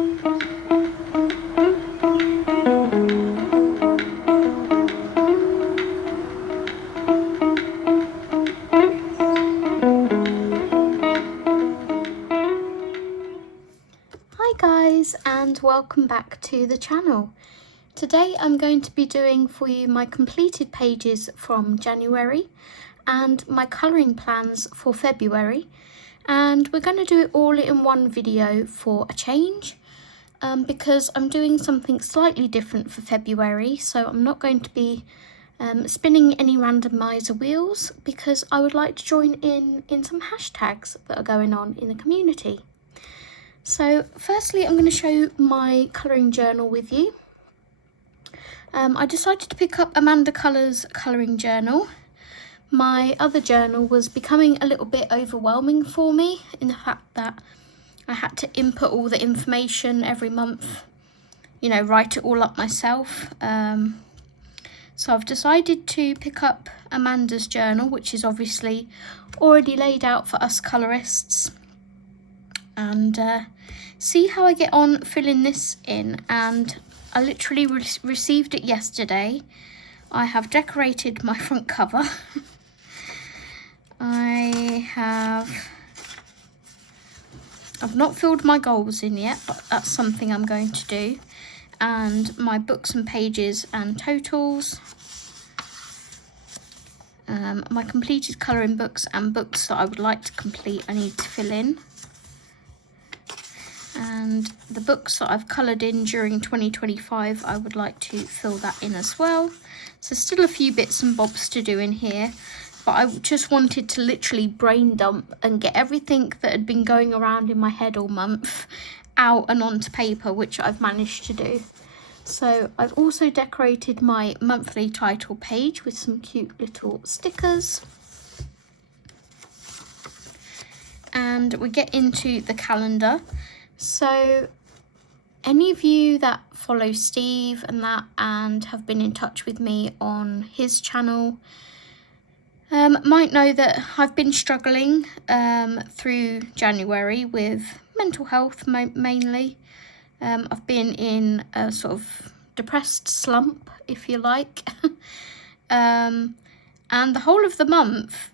Hi guys, and welcome back to the channel. Today I'm going to be doing for you my completed pages from January and my colouring plans for February, and we're going to do it all in one video for a change, because I'm doing something slightly different for February. So I'm not going to be spinning any randomizer wheels, because I would like to join in some hashtags that are going on in the community. So firstly, I'm going to show my colouring journal with you. I decided to pick up Amanda Colours colouring journal. My other journal was becoming a little bit overwhelming for me, in the fact that I had to input all the information every month, you know, write it all up myself. So I've decided to pick up Amanda's journal, which is obviously already laid out for us colourists, and see how I get on filling this in. And I literally received it yesterday. I have decorated my front cover. I've not filled my goals in yet, but that's something I'm going to do. And my books and pages and totals. My completed colouring books and books that I would like to complete, I need to fill in. And the books that I've coloured in during 2025, I would like to fill that in as well. So still a few bits and bobs to do in here, but I just wanted to literally brain dump and get everything that had been going around in my head all month out and onto paper, which I've managed to do. So I've also decorated my monthly title page with some cute little stickers. And we get into the calendar. So any of you that follow Steve and that and have been in touch with me on his channel might know that I've been struggling through January with mental health mainly. I've been in a sort of depressed slump, if you like. And the whole of the month,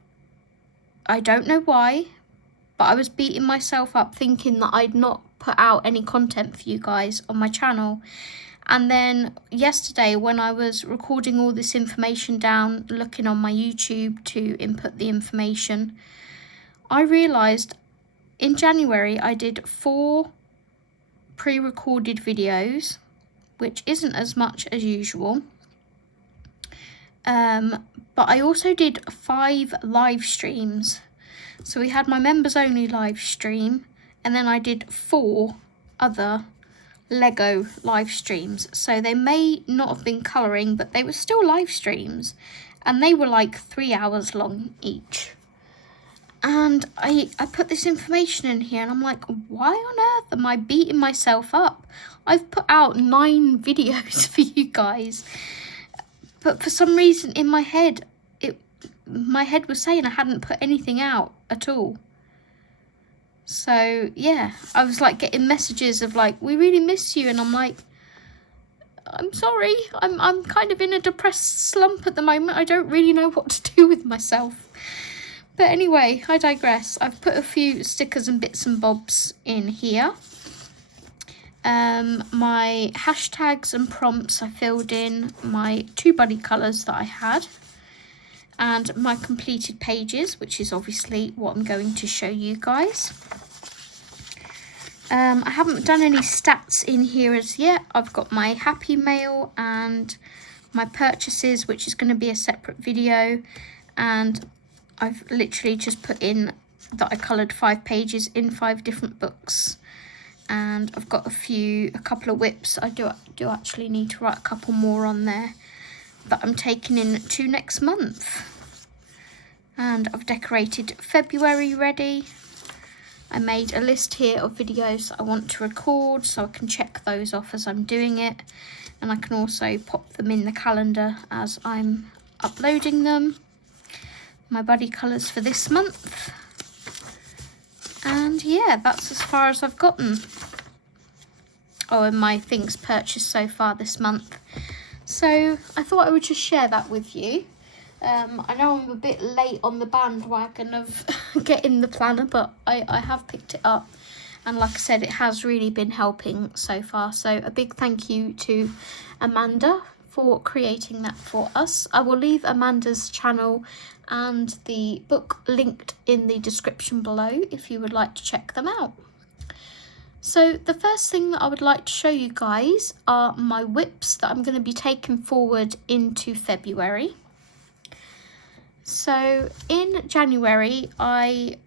I don't know why, but I was beating myself up thinking that I'd not put out any content for you guys on my channel. And then yesterday, when I was recording all this information down, looking on my YouTube to input the information, I realised in January I did 4 pre-recorded videos, which isn't as much as usual. But I also did 5 live streams. So we had my members only live stream, and then I did 4 other Lego live streams. So they may not have been colouring, but they were still live streams, and they were like 3 hours long each. And I put this information in here, and I'm like, why on earth am I beating myself up? I've put out 9 videos for you guys, but for some reason in my head, my head was saying I hadn't put anything out at all. So yeah, I was like getting messages of like, we really miss you, and I'm like, I'm sorry, I'm kind of in a depressed slump at the moment. I don't really know what to do with myself. But anyway, I digress. I've put a few stickers and bits and bobs in here. My hashtags and prompts I filled in, my 2 buddy colours that I had, and my completed pages, which is obviously what I'm going to show you guys. I haven't done any stats in here as yet. I've got my happy mail and my purchases, which is going to be a separate video, and I've literally just put in that I coloured 5 pages in 5 different books. And I've got a couple of whips. I do actually need to write a couple more on there that I'm taking in to next month. And I've decorated February ready. I made a list here of videos I want to record, so I can check those off as I'm doing it. And I can also pop them in the calendar as I'm uploading them. My buddy colours for this month. And yeah, that's as far as I've gotten. and my things purchased so far this month. So I thought I would just share that with you. I know I'm a bit late on the bandwagon of getting the planner, but I have picked it up, and like I said, it has really been helping so far. So a big thank you to Amanda for creating that for us. I will leave Amanda's channel and the book linked in the description below if you would like to check them out. So the first thing that I would like to show you guys are my whips that I'm going to be taking forward into February. So in January, I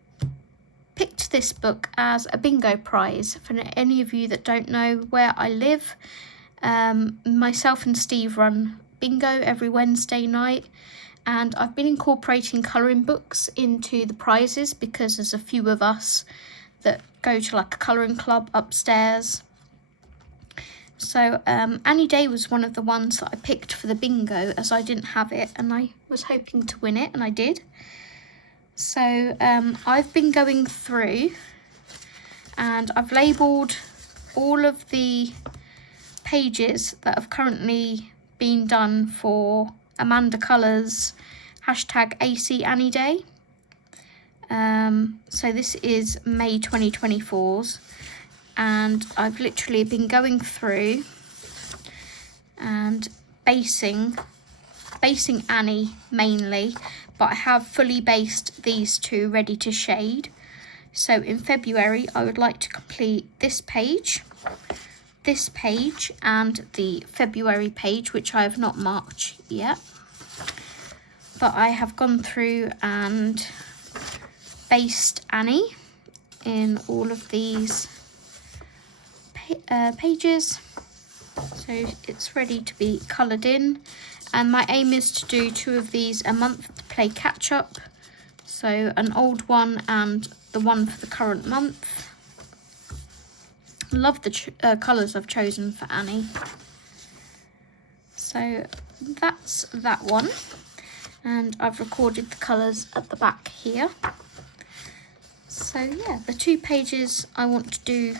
picked this book as a bingo prize. For any of you that don't know where I live, myself and Steve run bingo every Wednesday night, and I've been incorporating colouring books into the prizes because there's a few of us that go to like a colouring club upstairs. So Annie Day was one of the ones that I picked for the bingo, as I didn't have it and I was hoping to win it, and I did. So I've been going through and I've labelled all of the pages that have currently been done for Amanda Colours hashtag AC Annie Day. So this is May 2024's, and I've literally been going through and basing Annie mainly, but I have fully based these two ready to shade. So in February I would like to complete this page, and the February page, which I have not marked yet, but I have gone through and based Annie in all of these pages, so it's ready to be coloured in. And my aim is to do 2 of these a month to play catch up, so an old one and the one for the current month. Love the colours I've chosen for Annie. So that's that one, and I've recorded the colours at the back here. So yeah, the 2 pages I want to do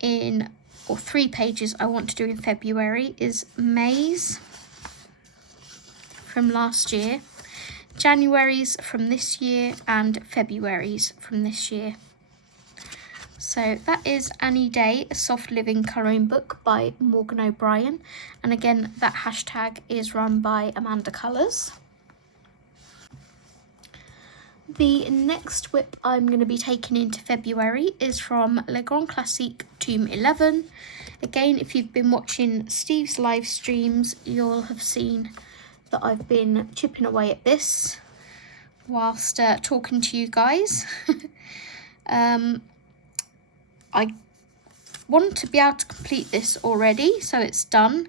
in, or 3 pages I want to do in February is May's from last year, January's from this year, and February's from this year. So that is Annie Day, a soft living colouring book by Morgan O'Brien, and again that hashtag is run by Amanda Colours. The next whip I'm going to be taking into February is from Le Grand Classique Tome 11. Again, if you've been watching Steve's live streams, you'll have seen that I've been chipping away at this whilst talking to you guys. I want to be able to complete this already, so it's done,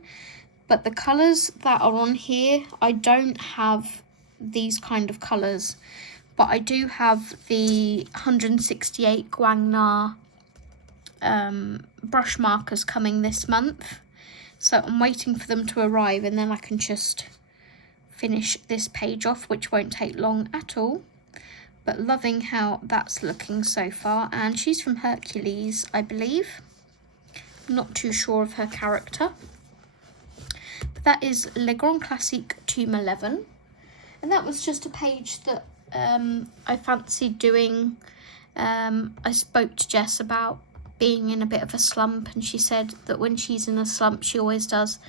but the colours that are on here, I don't have these kind of colours, but I do have the 168 Guangna brush markers coming this month, so I'm waiting for them to arrive and then I can just finish this page off, which won't take long at all. But loving how that's looking so far, and she's from Hercules, I believe. Not too sure of her character. But that is Le Grand Classique Tome 11, and that was just a page that I fancied doing. I spoke to Jess about being in a bit of a slump, and she said that when she's in a slump she always does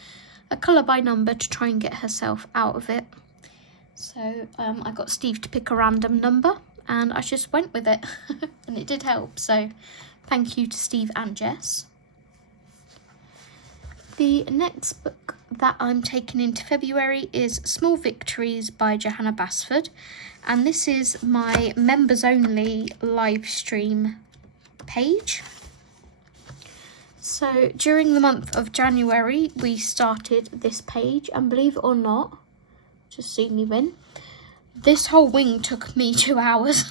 a colour by number to try and get herself out of it. So I got Steve to pick a random number and I just went with it and it did help, so thank you to Steve and Jess. The next book that I'm taking into February is Small Victories by Jana Basford, and this is my members only live stream page. So during the month of January we started this page, and believe it or not, just see me win, this whole wing took me 2 hours.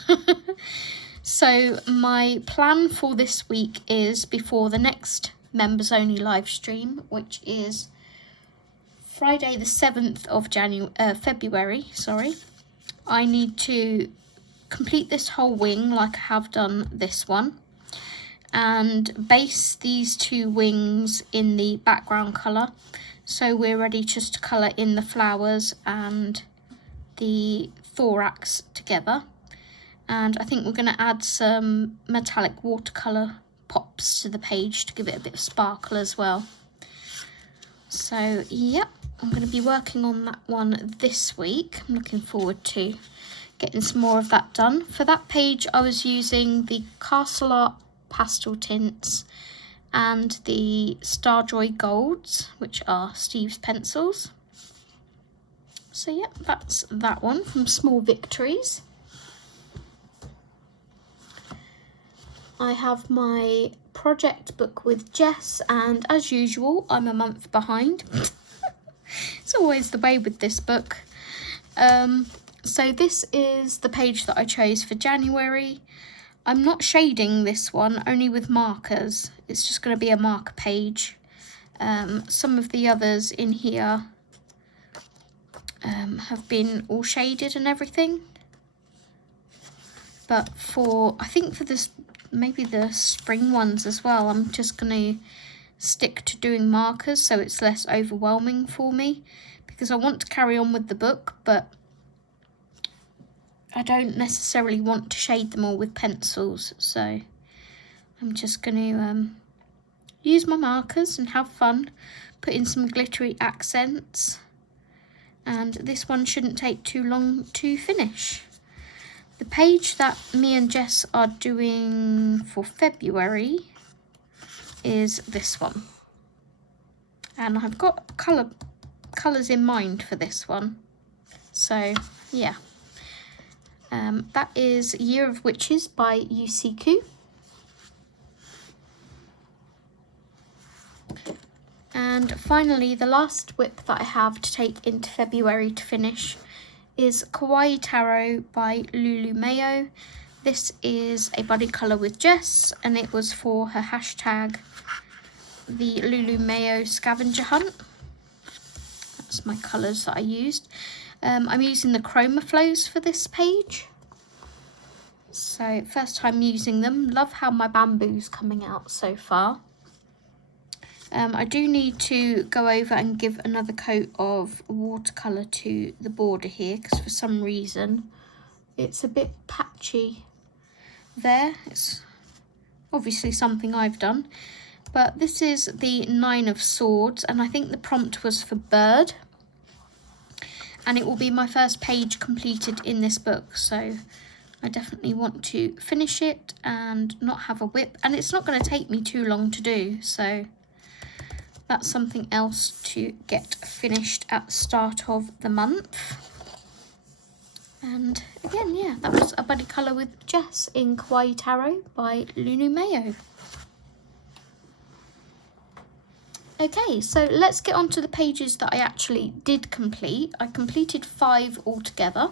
So my plan for this week is, before the next members only live stream, which is Friday the 7th of February, I need to complete this whole wing like I have done this one, and base these two wings in the background colour. So we're ready just to colour in the flowers and the thorax together. And I think we're going to add some metallic watercolour pops to the page to give it a bit of sparkle as well. So yeah, I'm going to be working on that one this week. I'm looking forward to getting some more of that done. For that page I was using the Castle Art pastel tints and the Starjoy Golds, which are Steve's pencils. So yeah, that's that one from Small Victories. I have my project book with Jess, and as usual I'm a month behind. It's always the way with this book. So this is the page that I chose for January. I'm not shading this one, only with markers. It's just going to be a marker page. Some of the others in here have been all shaded and everything. But I think for this, maybe the spring ones as well, I'm just going to stick to doing markers so it's less overwhelming for me, because I want to carry on with the book, but I don't necessarily want to shade them all with pencils. So I'm just going to use my markers and have fun, put in some glittery accents, and this one shouldn't take too long to finish. The page that me and Jess are doing for February is this one. And I've got colours in mind for this one. So, yeah. That is Year of Witches by Yusiku. And finally, the last whip that I have to take into February to finish is Kawaii Taro by Meadow. This is a buddy colour with Jess, and it was for her hashtag, the Meadow scavenger hunt. That's my colours that I used. I'm using the Chroma Flows for this page. So first time using them. Love how my bamboo's coming out so far. I do need to go over and give another coat of watercolour to the border here, because for some reason it's a bit patchy there. It's obviously something I've done. But this is the 9 of Swords, and I think the prompt was for bird. And it will be my first page completed in this book, so I definitely want to finish it and not have a whip. And it's not going to take me too long to do, so that's something else to get finished at the start of the month. And again, yeah, that was a buddy colour with Jess in Kawaii Taro by Meadow. Okay, so let's get on to the pages that I actually did complete. I completed 5 altogether.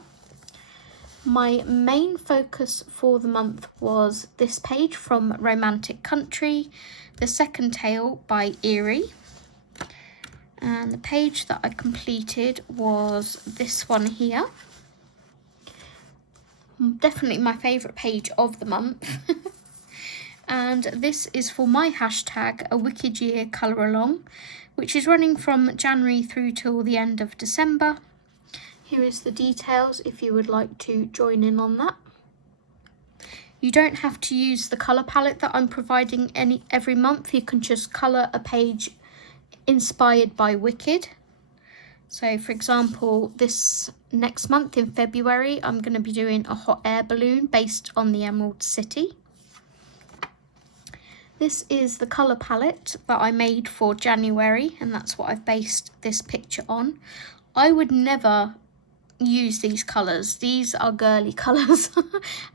My main focus for the month was this page from Romantic Country, The Second Tale by Eerie. And the page that I completed was this one here. Definitely my favourite page of the month. And this is for my hashtag, A Wicked Year Colour Along, which is running from January through till the end of December. Here is the details if you would like to join in on that. You don't have to use the colour palette that I'm providing every month. You can just colour a page inspired by Wicked. So for example, this next month in February, I'm going to be doing a hot air balloon based on the Emerald City. This is the colour palette that I made for January, and that's what I've based this picture on. I would never use these colours. These are girly colours,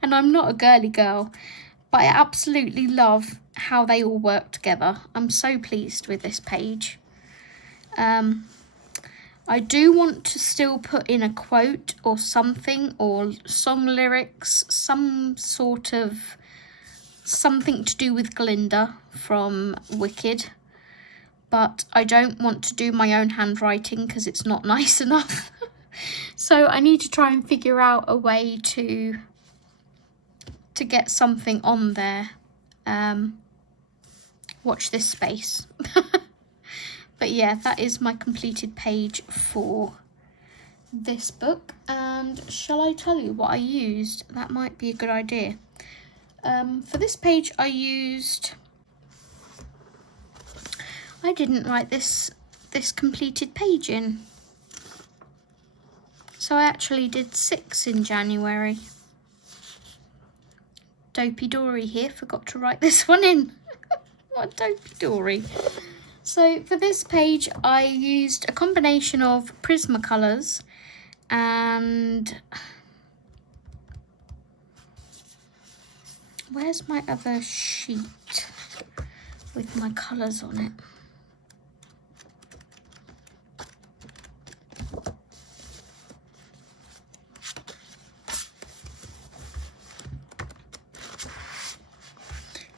and I'm not a girly girl, but I absolutely love how they all work together. I'm so pleased with this page. I do want to still put in a quote or something, or song lyrics, some sort of something to do with Glinda from Wicked, but I don't want to do my own handwriting because it's not nice enough. So I need to try and figure out a way to get something on there. watch this space. But yeah, that is my completed page for this book. And shall I tell you what I used? That might be a good idea. For this page I didn't write this completed page in. So I actually did 6 in January. Dopey Dory here, forgot to write this one in. What Dopey Dory. So for this page I used a combination of Prismacolors and where's my other sheet with my colours on it?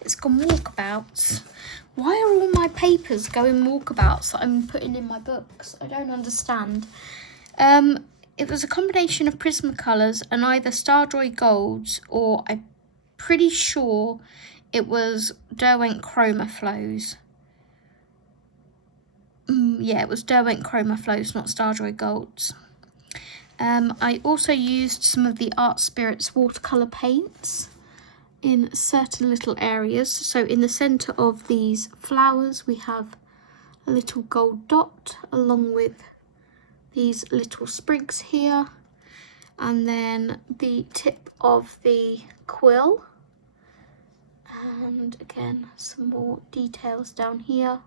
It's gone walkabouts. Why are all my papers going walkabouts that I'm putting in my books? I don't understand. It was a combination of Prismacolors and either Starjoy Golds, or I'm pretty sure it was Derwent Chroma Flows. Yeah, it was Derwent Chroma Flows, not Starjoy Golds. I also used some of the Art Spirits watercolour paints in certain little areas. So in the centre of these flowers we have a little gold dot along with these little sprigs here, and then the tip of the quill, and again some more details down here.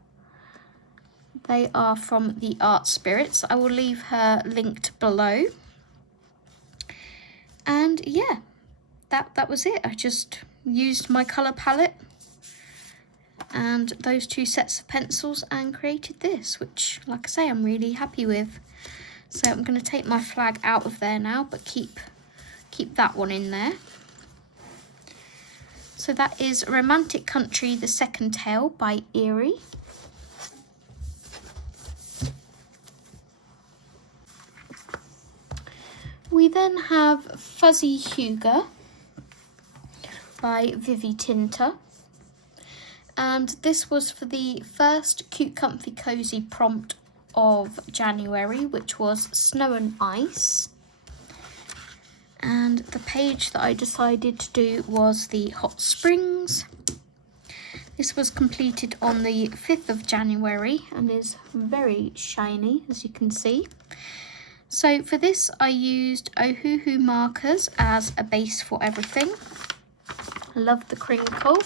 They are from the Art Spirits. I will leave her linked below. And yeah, that was it. I just used my colour palette and those 2 sets of pencils and created this, which, like I say, I'm really happy with. So I'm going to take my flag out of there now, but keep that one in there. So that is Romantic Country, the Second Tale by Eerie. We then have Fuzzy Hugo by Vivi Tinter, and this was for the first Cute Comfy Cozy prompt of January, which was Snow and Ice. And the page that I decided to do was the Hot Springs. This was completed on the 5th of January and is very shiny, as you can see. So for this I used Ohuhu markers as a base for everything. I love the crinkle.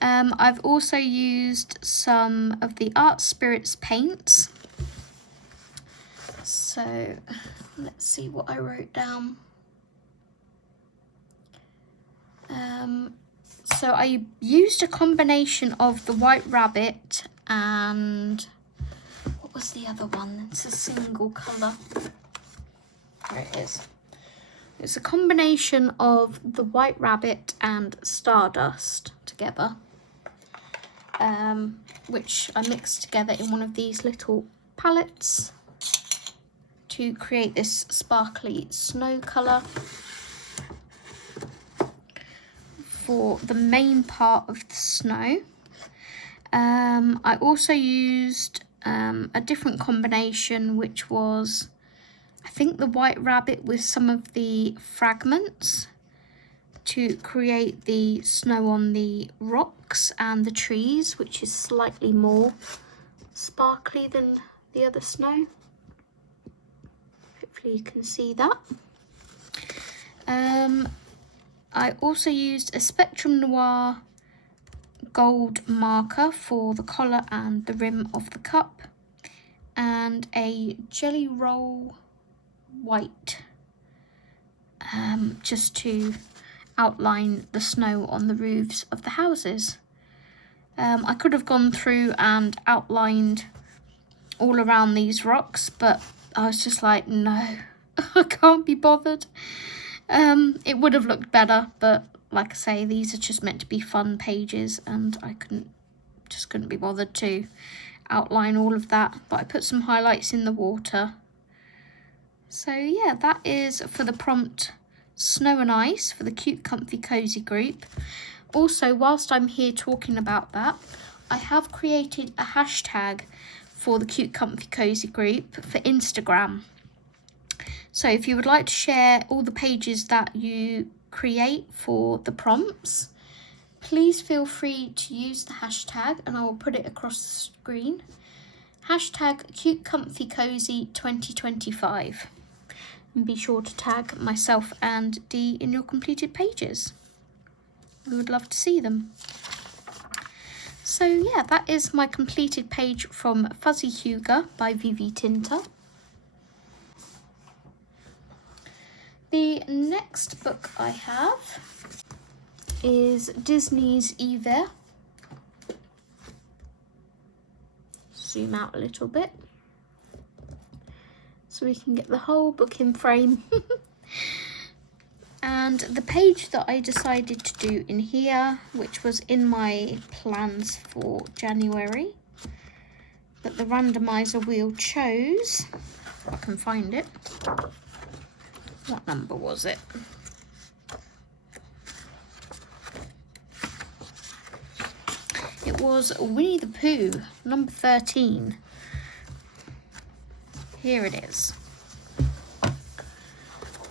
I've also used some of the Art Spirits paints. So let's see what I wrote down. So I used a combination of the White Rabbit and what was the other one? It's a single colour. There it is. It's a combination of the White Rabbit and Stardust together, which I mixed together in one of these little palettes to create this sparkly snow colour for the main part of the snow. I also used a different combination, which was, I think, the White Rabbit with some of the fragments to create the snow on the rocks and the trees, which is slightly more sparkly than the other snow. Hopefully you can see that. I also used a Spectrum Noir gold marker for the collar and the rim of the cup, and a Jelly Roll white, just to outline the snow on the roofs of the houses. I could have gone through and outlined all around these rocks, but I was just like, no, I can't be bothered. It would have looked better, but like I say, these are just meant to be fun pages, and I just couldn't be bothered to outline all of that. But I put some highlights in the water. So yeah, that is for the prompt Snow and Ice for the Cute Comfy Cozy group. Also, whilst I'm here talking about that, I have created a hashtag for the Cute Comfy Cozy group for Instagram. So if you would like to share all the pages that you create for the prompts, please feel free to use the hashtag, and I will put it across the screen. Hashtag Cute Comfy Cozy 2025. And be sure to tag myself and Dee in your completed pages. We would love to see them. So yeah, that is my completed page from Fuzzy Huga by Vivi Tinta. The next book I have is Disney's Eiche. Zoom out a little bit so we can get the whole book in frame. And the page that I decided to do in here, which was in my plans for January, but the randomizer wheel chose, if I can find it, what number was it? It was Winnie the Pooh, number 13. Here it is.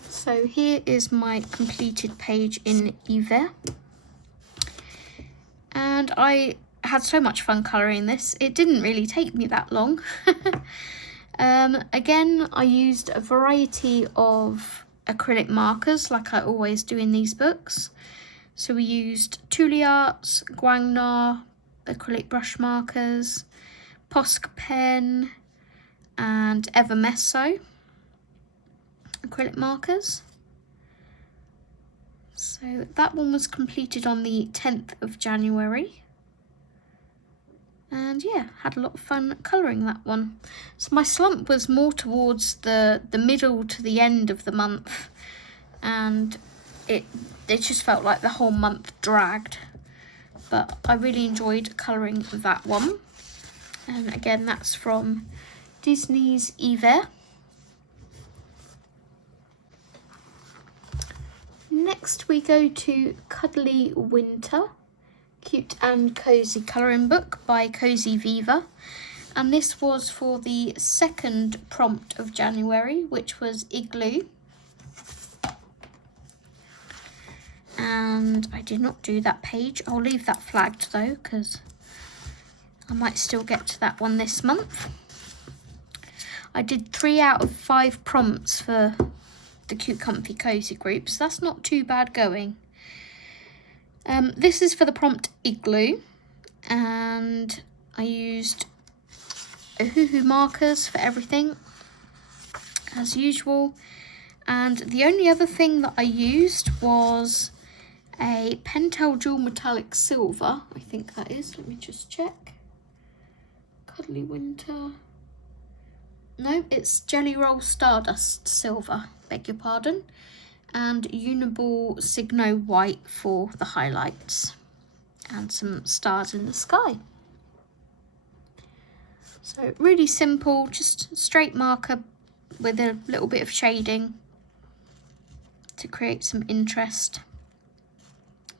So here is my completed page in Eiche. And I had so much fun colouring this. It didn't really take me that long. Again, I used a variety of acrylic markers like I always do in these books. So we used Tuliarts, Guangna, acrylic brush markers, Posca pen and Evermesso acrylic markers. So that one was completed on the 10th of January. And yeah, had a lot of fun colouring that one. So my slump was more towards the middle to the end of the month, and it just felt like the whole month dragged. But I really enjoyed colouring that one. And again, that's from Disney's Eiche. Next we go to Cuddly Winter, Cute and Cozy Colouring Book by Cozy Viva. And this was for the second prompt of January, which was Igloo. And I did not do that page. I'll leave that flagged though, because I might still get to that one this month. I did 3 out of 5 prompts for the Cute Comfy Cozy group, so that's not too bad going. This is for the prompt Igloo, and I used Ohuhu markers for everything as usual, and the only other thing that I used was a Pentel Dual Metallic Silver, I think that is, let me just check. Cuddly Winter, no, it's Jelly Roll Stardust Silver, beg your pardon, and Uniball Signo White for the highlights, and some stars in the sky. So really simple, just straight marker with a little bit of shading to create some interest.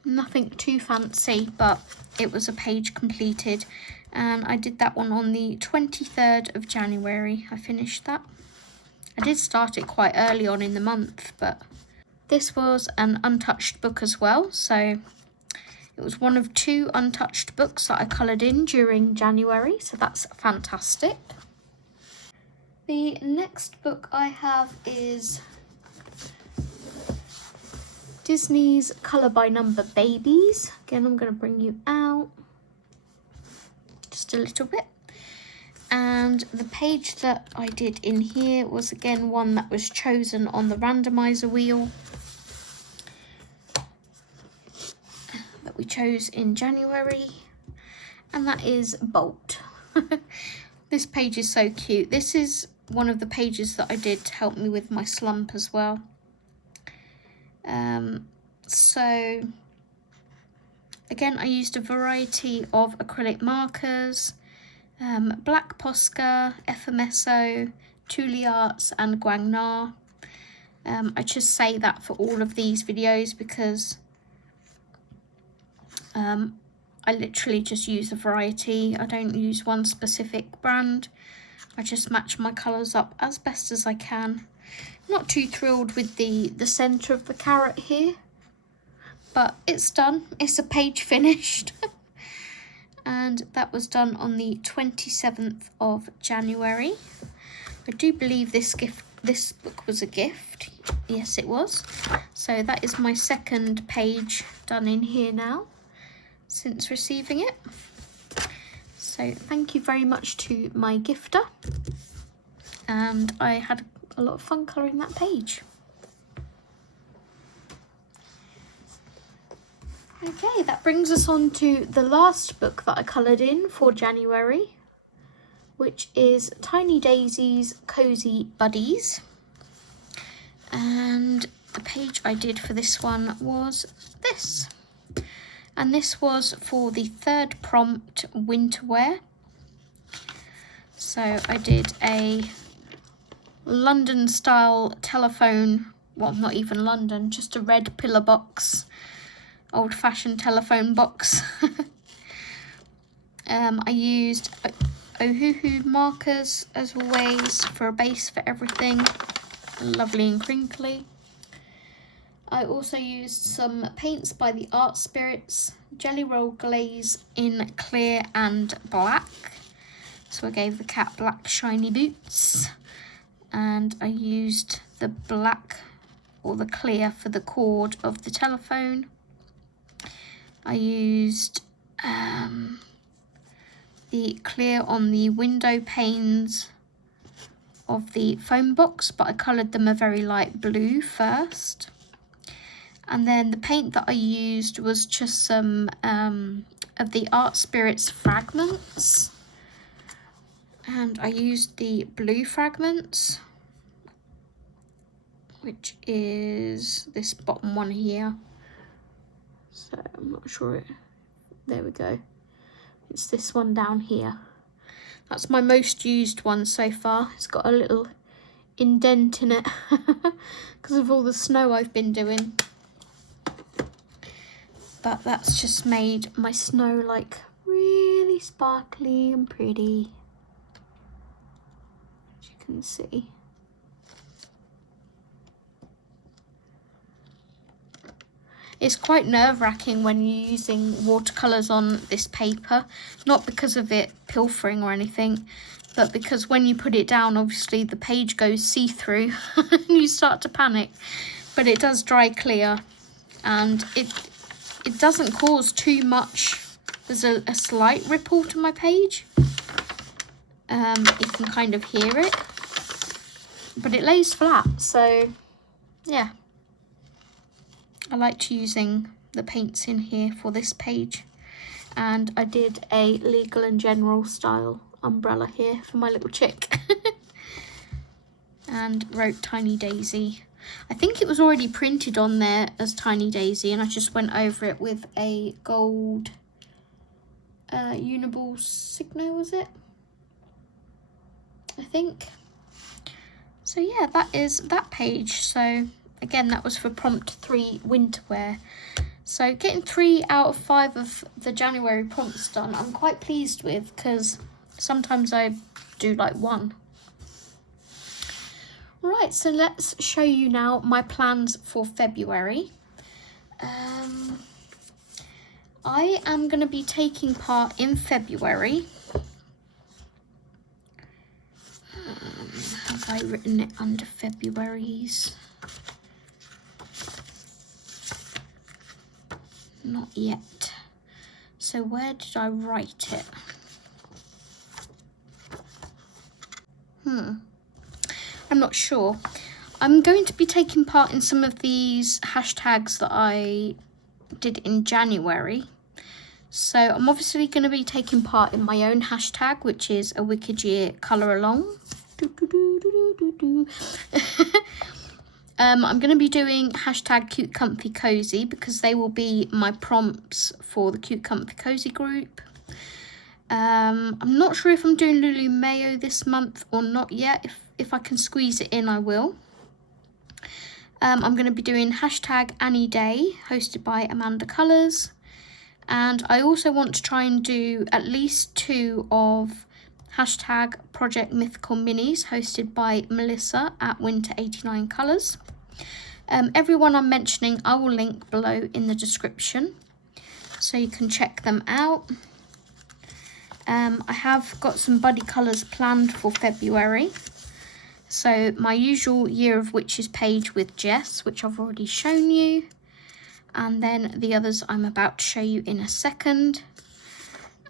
Nothing too fancy, but it was a page completed, and I did that one on the 23rd of January. I finished that. I did start it quite early on in the month, but this was an untouched book as well, so it was one of 2 untouched books that I coloured in during January, so that's fantastic. The next book I have is Disney's Colour by Number Babies. Again, I'm going to bring you out just a little bit. And the page that I did in here was again one that was chosen on the randomizer wheel that we chose in January, and that is Bolt. This page is so cute. This is one of the pages that I did to help me with my slump as well. So again, I used a variety of acrylic markers, black Posca, Evermesso, Tuliarts and Guangna. I just say that for all of these videos because I literally just use a variety. I don't use one specific brand. I just match my colours up as best as I can. Not too thrilled with the centre of the carrot here, but it's done. It's a page finished. And that was done on the 27th of January. I do believe this book was a gift. Yes, it was. So that is my second page done in here now since receiving it. So thank you very much to my gifter. And I had a lot of fun colouring that page. Okay, that brings us on to the last book that I coloured in for January, which is Tiny Daisy's Cozy Buddies. And the page I did for this one was this. And this was for the third prompt, winter wear. So I did a London style telephone, well, not even London, just a red pillar box, old fashioned telephone box. I used Ohuhu markers as always for a base for everything, lovely and crinkly. I also used some paints by the Art Spirits, Jelly Roll Glaze in clear and black. So I gave the cat black shiny boots, and I used the black or the clear for the cord of the telephone. I used the clear on the window panes of the phone box, but I coloured them a very light blue first. And then the paint that I used was just some of the Art Spirits fragments. And I used the blue fragments, which is this bottom one here. So I'm not sure there we go. It's this one down here. That's my most used one so far. It's got a little indent in it because of all the snow I've been doing. But that's just made my snow like really sparkly and pretty, as you can see. It's quite nerve-wracking when you're using watercolours on this paper, not because of it pilfering or anything, but because when you put it down, obviously the page goes see-through and you start to panic. But it does dry clear, and it doesn't cause too much. There's a slight ripple to my page. You can kind of hear it, but it lays flat, so yeah. I liked using the paints in here for this page. And I did a Legal and General style umbrella here for my little chick. And wrote Tiny Daisy. I think it was already printed on there as Tiny Daisy, and I just went over it with a gold Uniball Signo, was it? I think. So yeah, that is that page. So again, that was for prompt 3, winter wear. So getting 3 out of 5 of the January prompts done, I'm quite pleased with, because sometimes I do like 1. Right, so let's show you now my plans for February. I am going to be taking part in February. Have I written it under February's? Not yet. So where did I write it? I'm not sure. I'm going to be taking part in some of these hashtags that I did in January. So I'm obviously going to be taking part in my own hashtag, which is a Wicked Year Colour Along. I'm going to be doing hashtag Cute Comfy Cozy, because they will be my prompts for the Cute Comfy Cozy group. I'm not sure if I'm doing Lulu Mayo this month or not yet. If I can squeeze it in, I will. I'm going to be doing hashtag Annie Day, hosted by Amanda Colours. And I also want to try and do at least 2 of hashtag Project Mythical Minis hosted by Melissa at Winter89 Colours. Everyone I'm mentioning I will link below in the description, so you can check them out. I have got some buddy colours planned for February. So my usual Year of Witches page with Jess, which I've already shown you. And then the others I'm about to show you in a second.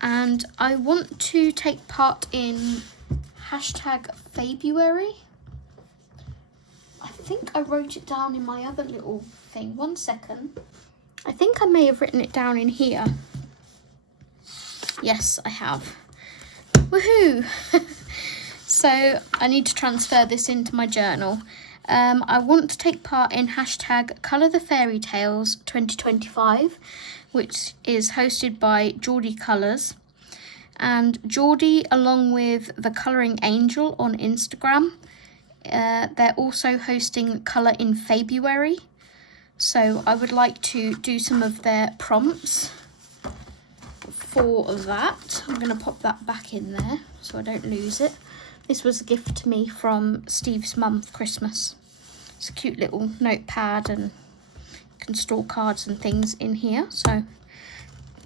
And I want to take part in hashtag Febraury. I think I wrote it down in my other little thing. 1 second. I think I may have written it down in here. Yes, I have. Woohoo! So I need to transfer this into my journal. I want to take part in hashtag Colour the Fairy Tales 2025, which is hosted by Jordy Colours. And Jordy, along with the Colouring Angel on Instagram, they're also hosting Colour in Febraury. So I would like to do some of their prompts for that. I'm going to pop that back in there so I don't lose it. This was a gift to me from Steve's mum for Christmas. It's a cute little notepad and you can store cards and things in here. So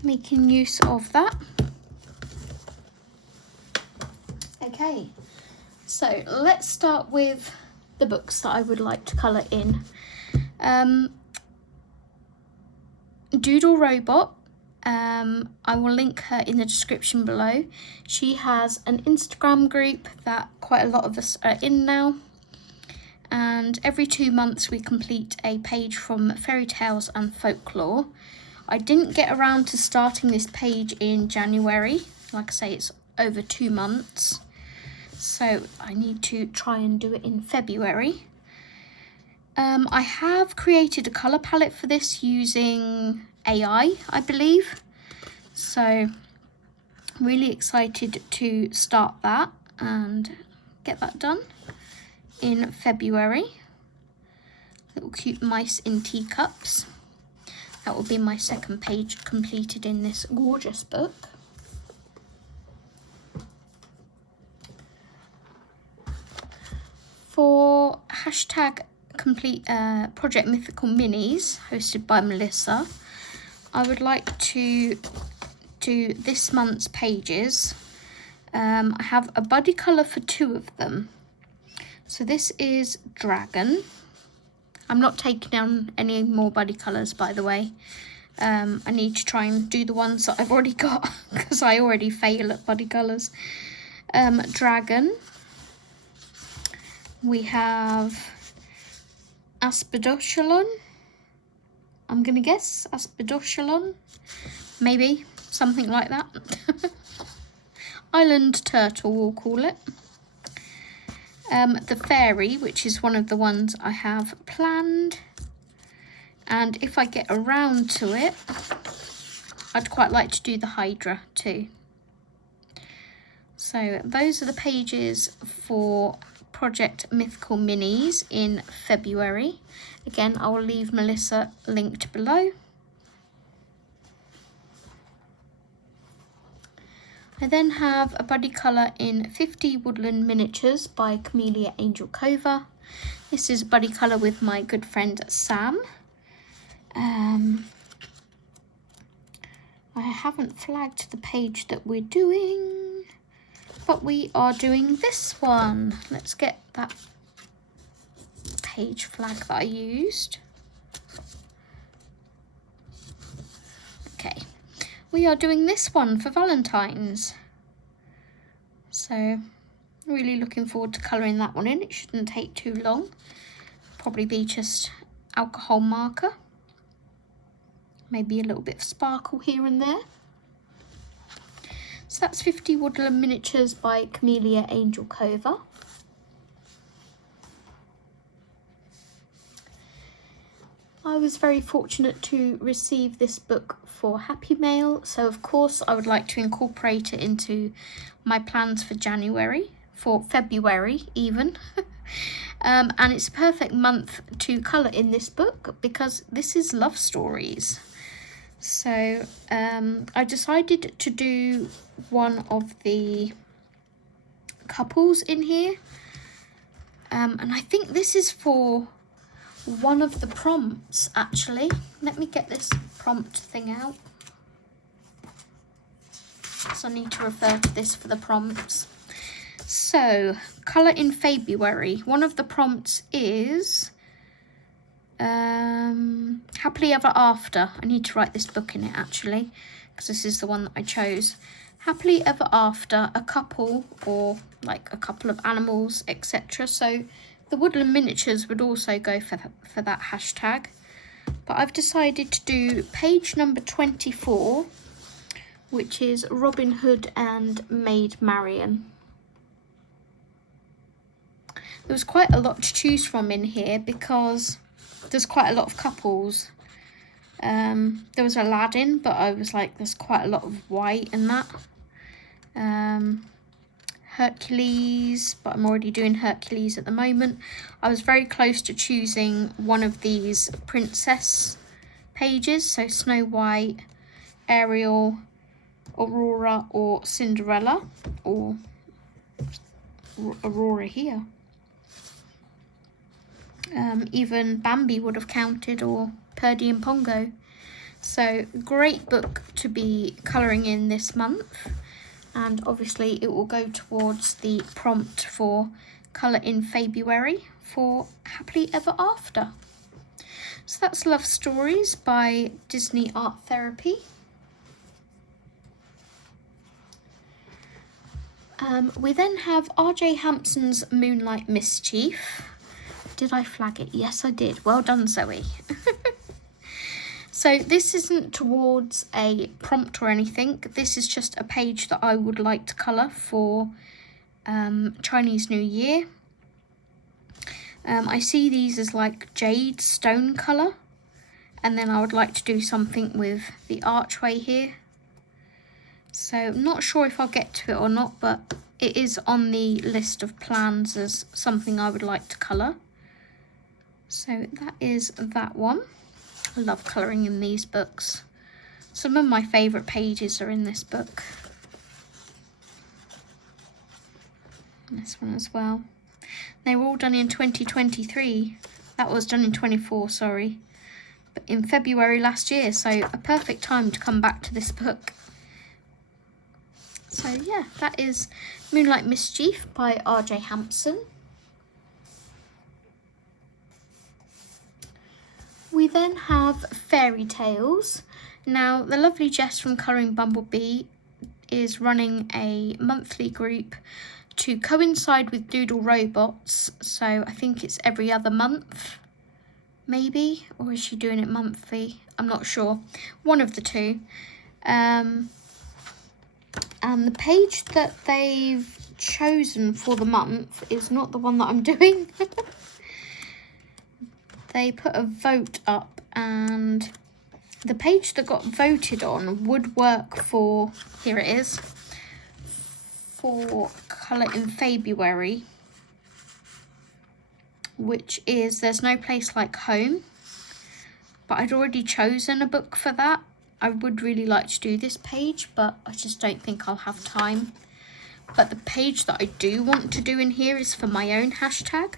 making use of that. Okay, so let's start with the books that I would like to colour in. Doodle Robot. I will link her in the description below. She has an Instagram group that quite a lot of us are in now. And every 2 months we complete a page from fairy tales and folklore. I didn't get around to starting this page in January. Like I say, it's over 2 months. So I need to try and do it in February. I have created a colour palette for this using AI, I believe. So really excited to start that and get that done in February. Little cute mice in teacups. That will be my second page completed in this gorgeous book. For hashtag complete Project Mythical Minis hosted by Melissa, I would like to do this month's pages. I have a buddy colour for 2 of them. So this is Dragon. I'm not taking down any more buddy colours, by the way. I need to try and do the ones that I've already got because I already fail at buddy colours. Dragon. We have Aspidoshalon. I'm going to guess Aspidoshalon. Maybe something like that. Island Turtle, we'll call it. The Fairy, which is one of the ones I have planned. And if I get around to it, I'd quite like to do the Hydra too. So those are the pages for Project Mythical Minis in February. Again, I will leave Melissa linked below. I then have a buddy colour in 50 Woodland Miniatures by Camellia Angel Cova. This is a buddy colour with my good friend Sam. I haven't flagged the page that we're doing, but we are doing this one. Let's get that page flag that I used. Okay, we are doing this one for Valentine's. So really looking forward to colouring that one in. It shouldn't take too long. Probably be just alcohol marker. Maybe a little bit of sparkle here and there. So that's 50 Woodland Miniatures by Camellia Angel Cova. I was very fortunate to receive this book for Happy Mail, so of course I would like to incorporate it into my plans for January, for February even. And it's a perfect month to colour in this book because this is love stories. So I decided to do one of the couples in here. And I think this is for one of the prompts, actually. Let me get this prompt thing out. So I need to refer to this for the prompts. So, colour in February. One of the prompts is Happily Ever After. I need to write this book in it, actually, because this is the one that I chose. Happily Ever After, a couple, or like a couple of animals, etc. So the woodland miniatures would also go for that hashtag. But I've decided to do page number 24, which is Robin Hood and Maid Marian. There was quite a lot to choose from in here because there's quite a lot of couples. There was Aladdin, but I was like, there's quite a lot of white in that. Hercules, but I'm already doing Hercules at the moment. I was very close to choosing one of these princess pages, so Snow White, Ariel, Aurora, or Cinderella, or Aurora here. Even Bambi would have counted, or Purdy and Pongo. So great book to be colouring in this month. And obviously it will go towards the prompt for Colour in February for Happily Ever After. So that's Love Stories by Disney Art Therapy. We then have R.J. Hampson's Moonlight Mischief. Did I flag it? Yes, I did. Well done, Zoe. So this isn't towards a prompt or anything. This is just a page that I would like to colour for Chinese New Year. I see these as like jade stone colour. And then I would like to do something with the archway here. So I'm not sure if I'll get to it or not, but it is on the list of plans as something I would like to colour. So that is that one. I love colouring in these books. Some of my favourite pages are in this book. And this one as well. They were all done in 2023. That was done in 24, sorry. But in February last year, so a perfect time to come back to this book. So yeah, that is Moonlight Mischief by R.J. Hampson. We then have Fairy Tales. Now, the lovely Jess from Colouring Bumblebee is running a monthly group to coincide with Doodle Robots. So I think it's every other month, maybe, or is she doing it monthly? I'm not sure. One of the two. And the page that they've chosen for the month is not the one that I'm doing. They put a vote up, and the page that got voted on would work for, here it is, for Colour in February, which is There's No Place Like Home. But I'd already chosen a book for that. I would really like to do this page, but I just don't think I'll have time. But the page that I do want to do in here is for my own hashtag,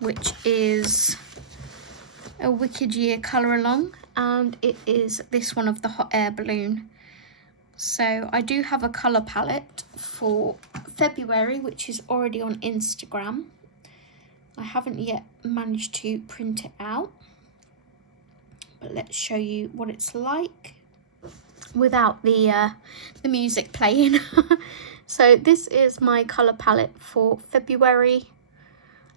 which is a Wicked Year colour along, and it is this one of the hot air balloon. So I do have a colour palette for February, which is already on Instagram. I haven't yet managed to print it out, but let's show you what it's like without the music playing. So this is my colour palette for February,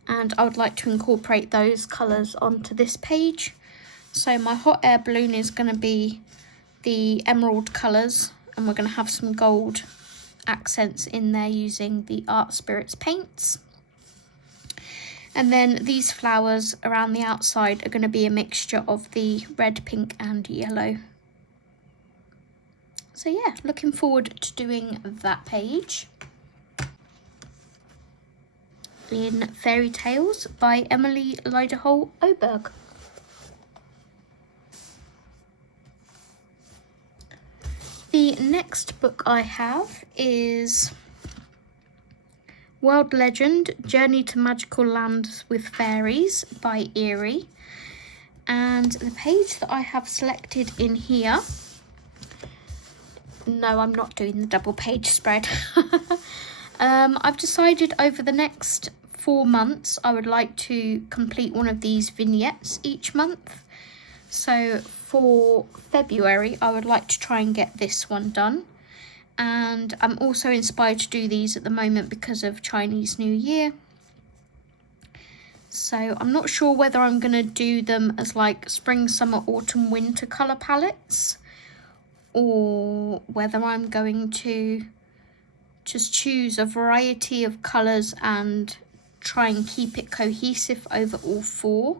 and I would like to incorporate those colours onto this page. So my hot air balloon is going to be the emerald colours, and we're going to have some gold accents in there using the Art Spirits paints. And then these flowers around the outside are going to be a mixture of the red, pink and yellow. So yeah, looking forward to doing that page. In Fairy Tales by Emily Lyderholt Oberg. The next book I have is World Legend, Journey to Magical Lands with Fairies by Eerie. And the page that I have selected in here, no, I'm not doing the double page spread. I've decided over the next 4 months I would like to complete one of these vignettes each month. So for February I would like to try and get this one done. And I'm also inspired to do these at the moment because of Chinese New Year. So I'm not sure whether I'm going to do them as like spring, summer, autumn, winter colour palettes, or whether I'm going to just choose a variety of colours and try and keep it cohesive over all 4,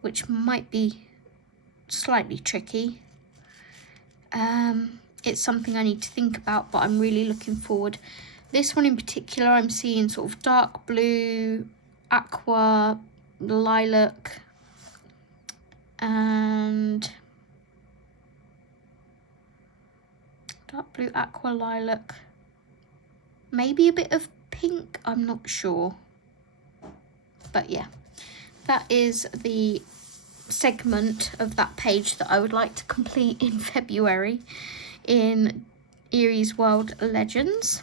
which might be slightly tricky. It's something I need to think about, but I'm really looking forward. This one in particular, I'm seeing sort of dark blue, aqua, lilac, and dark blue, aqua, lilac, maybe a bit of pink, I'm not sure. But yeah, that is the segment of that page that I would like to complete in February in Eerie's World Legends.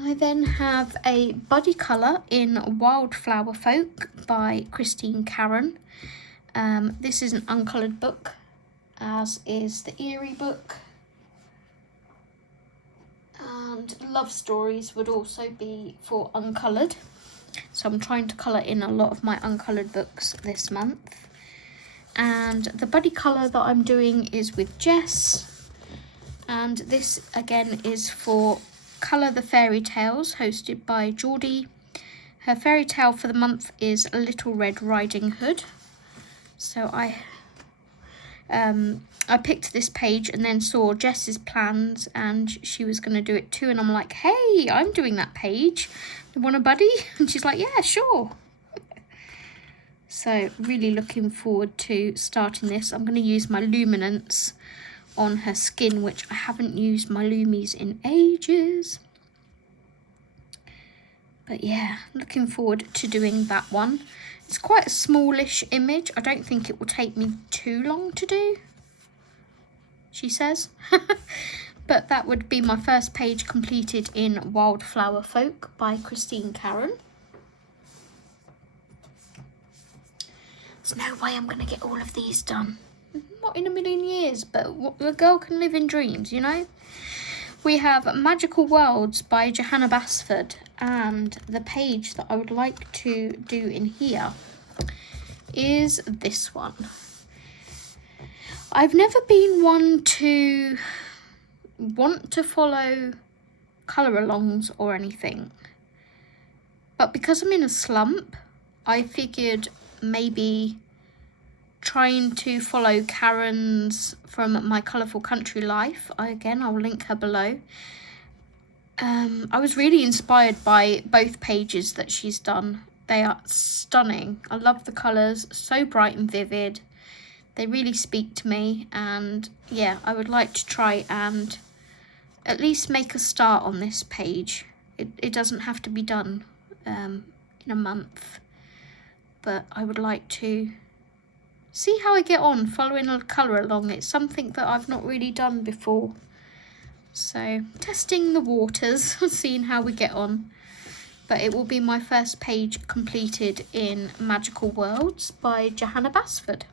I then have a buddy colour in Wildflower Folk by Christine Karen. This is an uncoloured book, as is the Eerie book. And Love Stories would also be for uncoloured. So I'm trying to colour in a lot of my uncoloured books this month. And the buddy colour that I'm doing is with Jess. And this again is for Colour the Fairy Tales, hosted by Jordy. Her fairy tale for the month is Little Red Riding Hood. So I picked this page and then saw Jess's plans and she was going to do it too. And I'm like, hey, I'm doing that page. You want a buddy? And she's like, yeah, sure. So really looking forward to starting this. I'm going to use my luminance on her skin, which I haven't used my Lumies in ages. But yeah, looking forward to doing that one. It's quite a smallish image. I don't think it will take me too long to do, she says. But that would be my first page completed in Wildflower Folk by Christine Karen. There's no way I'm going to get all of these done. Not in a million years, but the girl can live in dreams, you know? We have Magical Worlds by Jana Basford, and the page that I would like to do in here is this one. I've never been one to want to follow colour-alongs or anything, but because I'm in a slump, I figured maybe trying to follow Karen's from My Colourful Country Life. I'll link her below. I was really inspired by both pages that she's done. They are stunning. I love the colours, so bright and vivid. They really speak to me, and yeah, I would like to try and at least make a start on this page. It doesn't have to be done in a month, but I would like to see how I get on following a colour along. It's something that I've not really done before. So, testing the waters, seeing how we get on. But it will be my first page completed in Magical Worlds by Jana Basford.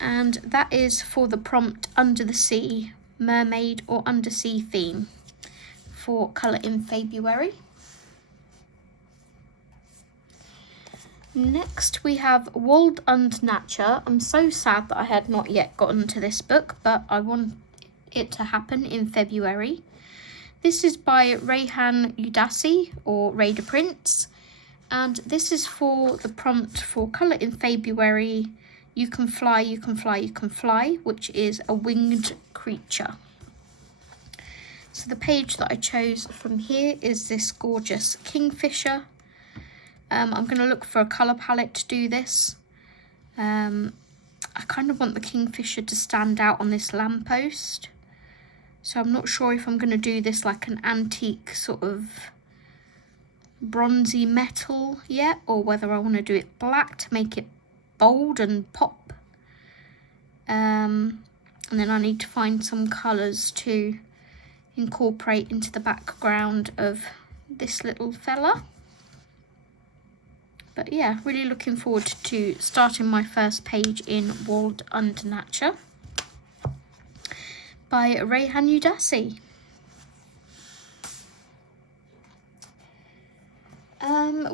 And that is for the prompt Under the Sea, Mermaid or Undersea theme for colour in February. Next we have Wold und Nature. I'm so sad that I had not yet gotten to this book, but I want it to happen in February. This is by Rayhan Udasi or Raider Prince, and this is for the prompt for colour in February, You Can Fly, You Can Fly, You Can Fly, which is a winged creature. So the page that I chose from here is this gorgeous kingfisher. I'm going to look for a colour palette to do this. I kind of want the kingfisher to stand out on this lamppost. So I'm not sure if I'm going to do this like an antique sort of bronzy metal yet, or whether I want to do it black to make it bold and pop. And then I need to find some colours to incorporate into the background of this little fella. But yeah, really looking forward to starting my first page in World Under Nature by Rayhan Udasi.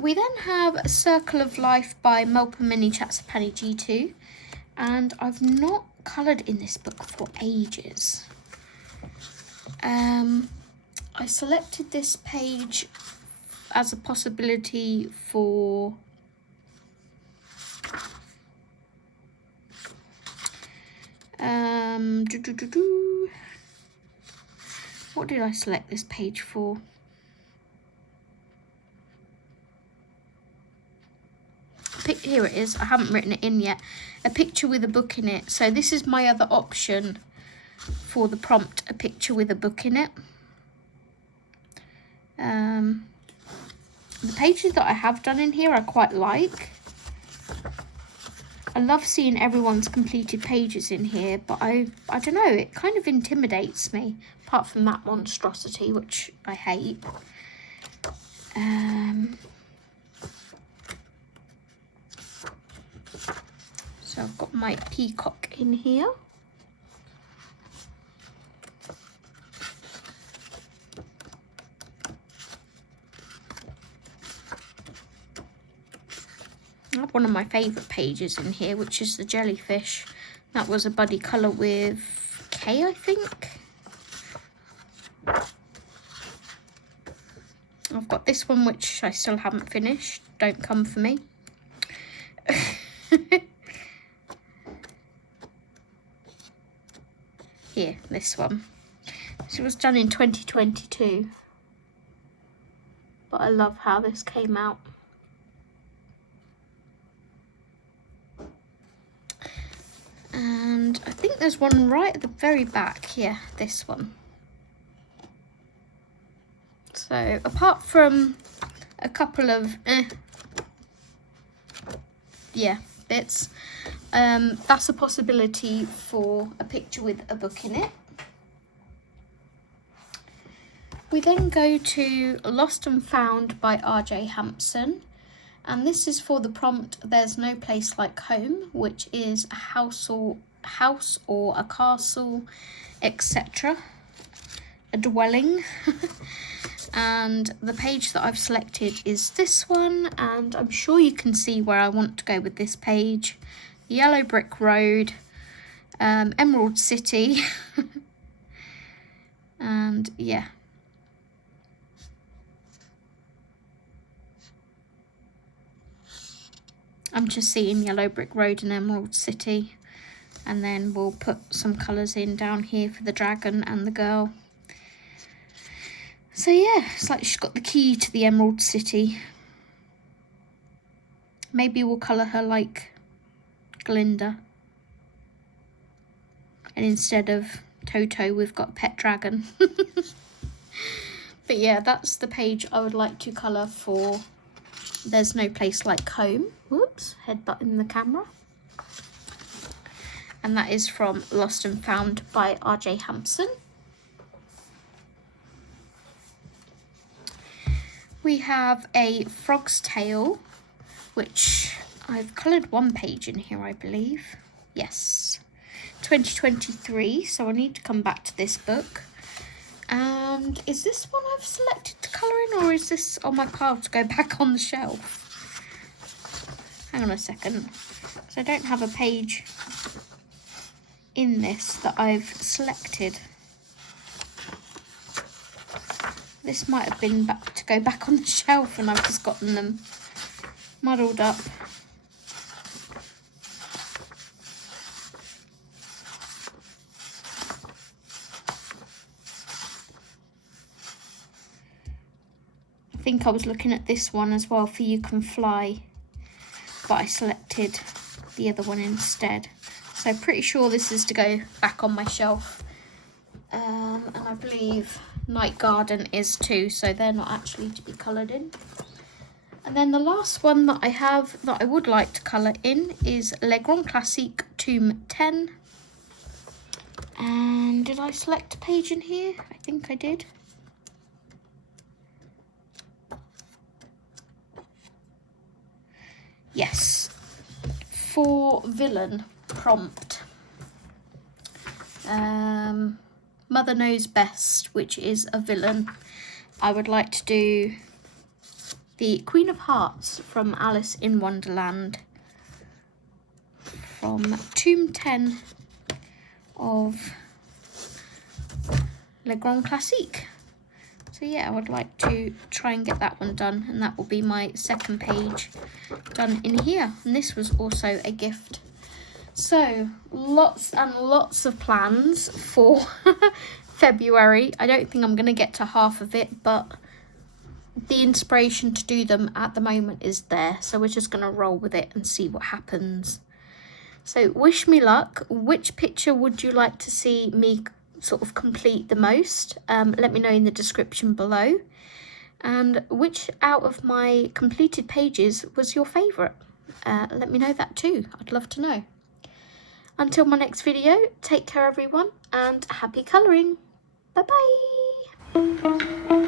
We then have A Circle of Life by Melton Mini Chatsapani G2, and I've not coloured in this book for ages. I selected this page as a possibility for what did I select this page for? Here it is. I haven't written it in yet. A picture with a book in it. So this is my other option for the prompt, a picture with a book in it. The pages that I have done in here I quite like. I love seeing everyone's completed pages in here, but I don't know, it kind of intimidates me, apart from that monstrosity, which I hate. So I've got my peacock in here. I have one of my favourite pages in here, which is the jellyfish. That was a buddy colour with Kay, I think. I've got this one, which I still haven't finished. Don't come for me. Here, this one. This was done in 2022. But I love how this came out. And I think there's one right at the very back. Yeah, this one. So apart from a couple of bits, that's a possibility for a picture with a book in it. We then go to Lost and Found by R.J. Hampson, and this is for the prompt There's No Place Like Home, which is a house or a castle, etc. A dwelling. And the page that I've selected is this one, and I'm sure you can see where I want to go with this page. Yellow Brick Road, Emerald City, and yeah. I'm just seeing Yellow Brick Road and Emerald City, and then we'll put some colours in down here for the dragon and the girl. So yeah, it's like she's got the key to the Emerald City. Maybe we'll colour her like Glinda. And instead of Toto, we've got a pet dragon. But yeah, that's the page I would like to colour for There's No Place Like Home. Whoops, headbutting the camera. And that is from Lost and Found by R.J. Hampson. We have A Frog's Tale, which I've coloured one page in here, I believe. Yes, 2023, so I need to come back to this book. And is this one I've selected to colour in, or is this on my pile to go back on the shelf? Hang on a second, because I don't have a page in this that I've selected. This might have been to go back on the shelf, and I've just gotten them muddled up. I think I was looking at this one as well, for You Can Fly, but I selected the other one instead. So pretty sure this is to go back on my shelf. And I believe Night Garden is too, so they're not actually to be coloured in. And then the last one that I have that I would like to colour in is Le Grand Classique Tome 10. And did I select a page in here? I think I did. Yes, for villain prompt. Mother Knows Best, which is a villain. I would like to do the Queen of Hearts from Alice in Wonderland, from Tome 10 of Le Grand Classique. So yeah, I would like to try and get that one done, and that will be my second page done in here. And this was also a gift. So lots and lots of plans for February. I don't think I'm going to get to half of it, but the inspiration to do them at the moment is there. So we're just going to roll with it and see what happens. So wish me luck. Which picture would you like to see me sort of complete the most? Let me know in the description below. And which out of my completed pages was your favourite? Let me know that too. I'd love to know. Until my next video, take care everyone, and happy colouring. Bye bye.